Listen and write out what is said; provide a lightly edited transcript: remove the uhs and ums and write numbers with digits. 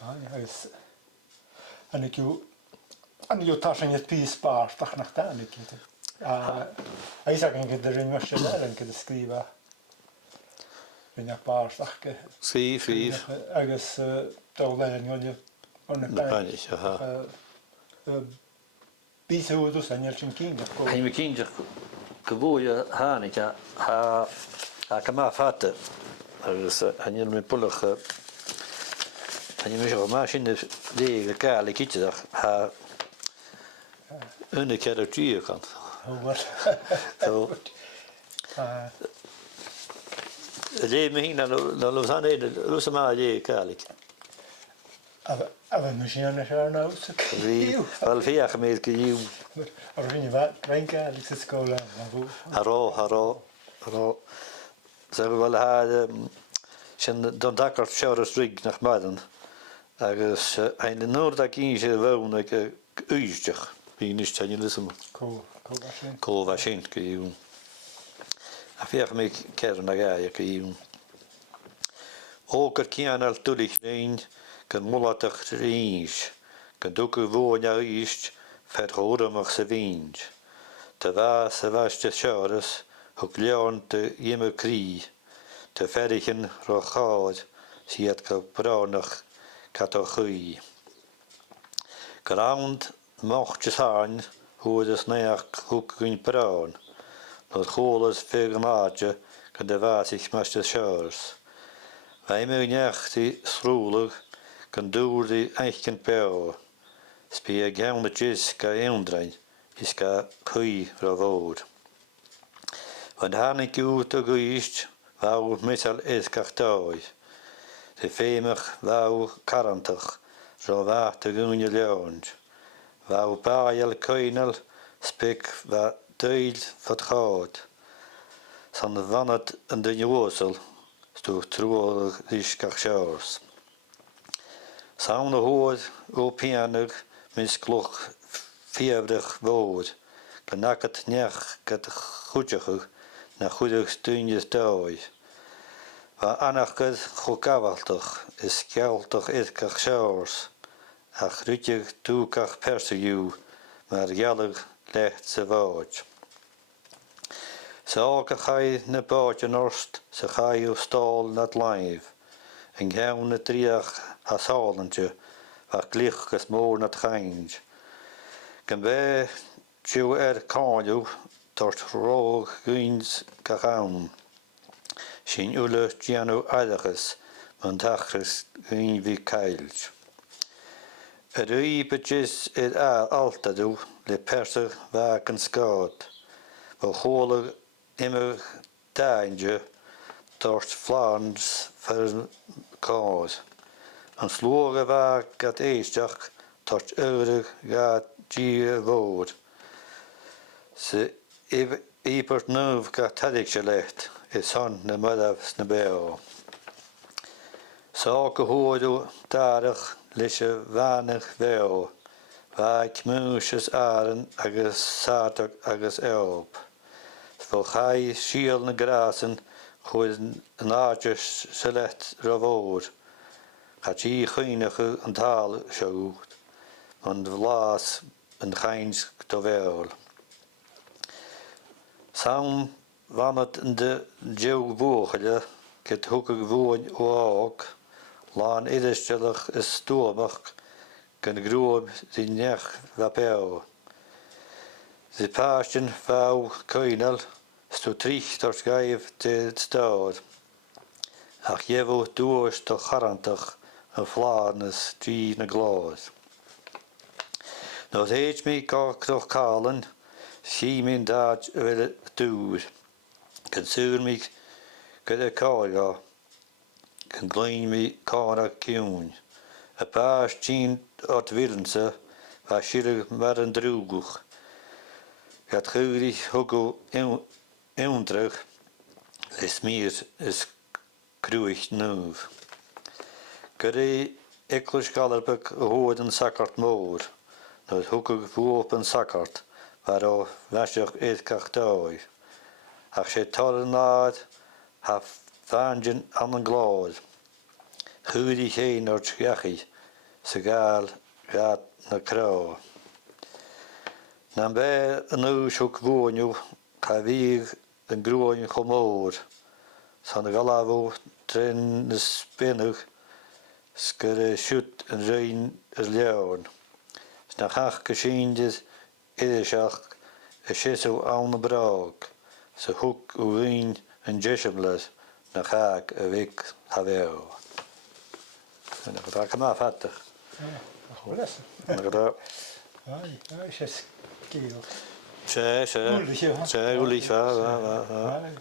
agus annig tá sin het pí spáach nach danig Isaac an go rin mar sin an go scríba rinneach báach go Scríb agus dá lein bíúdus an sin cí Haim me cínte go bhúide hánig a go má fata agus anil mé pulach mé má sin lé a gála kiteach ha unna ce trí kan. Lé mé hí na an éidir lu má lé gálik. A me sin se ná Well féach mé go dú a rinne reinke sa scóla Harrá bhfuil ha sin don dakart seras rig nach maidan agus ein nóir a cí sé bhna úisteach bí is te lism cóha sin go dún. A féach mé cean a gaia go dún. Ógur ceanal tulich léin gan mulatach rís, gan ducu bhóin a íst ferthóramach sa víns. Tá bhá sa bhaiste searas thug leán de dhéime crí, tá ferichin ro cháid siad go bránach catá chuí. Gránd mocht sáin thuadas neach thucain brán, nó cholas fé an áide gan de bhásich meiste searas. Bhaim mé neachtaí srúlach gan dúrdaí eichcin peá, spí a gceanna dís ga éondrain is ga chuí ra bhór. Van hánig út a gúist bhá misal is gachtáid, de féimech bhá carantach ra bhát a gúne leáint, bhá báil coinal spic bhá dúil fad cháid, san bhanad an duine hósal stú trúach is gach seárs. Sauna hóid ó pianach mis cloch fiebrig bód, gan nakat neach gat chuideach na chuideach stúnes dáid. Bha anachgad cho gavaltach is cealtach idcach seárs, ach rúteach túcach persaú mar gealag lecht sa bháid. Sa ága chaid na báid an orst sa chaidú stál nad laimh, an gheann na tríach a sálante a glich gus mór na chainj. Gan bé tiú cáinú tart róg gúins gachan. Sin ule gianú aidachas man tachras gúin bhí cailj. A rúi betis altadú le persa bhag an scád, bhil chóla imime dainge tart flans fer cáid. An slóga bhag gat éisteach tart uirig ga dí bhór. Sa ípert nuv ga tadig se lecht is han na madaf na beo. Sa go hóidú darach leis a bhanach beo, bhaid músis áran agus sátach agus eob. Sfol chai síal na grásan chuid an áidir se lecht ra bhór. Chatí chuoineach an tal seút, an bhlás an chains do bhéil. Sam vanat in de djeu bóchaile get thucah bhóin ó ág, lán idisteach is stóamach gan grúab dí neach bhapeo. Dí páistin bhá coinal stú trích tart gaibh de stád, ach dhéhú dúis do charantach an flánas trí na gláis. Nó héit mí gá croch cálan, sí mín dáid bhfuil dúr, gan súr mí go a cáilá, gan gluin mí cána ciún. A pás tín ort virensa, bha sirig mar an drúguch. Gat chuúri thugú éondrach, le smír is cruúich nuv. Gur é eclis galarbach a hóid an sacart mór, nó thugú bhuop an sacart, war ó bheisteach éadcach dáid. Ach sé tar an nád, ha fáingin an an gláid. Chúri chéin ort gachi, sy gael gaat na crá. Na'n be yn siwc fwynw, ca fyg yn grwyn chomor, san y galafw tren ysbenwg, sgyr siwt yn rhain yr lewn. Na chach gysindydd edrych y sesw awn y brag, sy hwc o rhain yn jesymlad, na chag y fig hafew. Yna gyda cyma ffatach. Chwles. Yna gyda... Ai, eisiau sgil. Che, Wlyf, wlyf, Ai.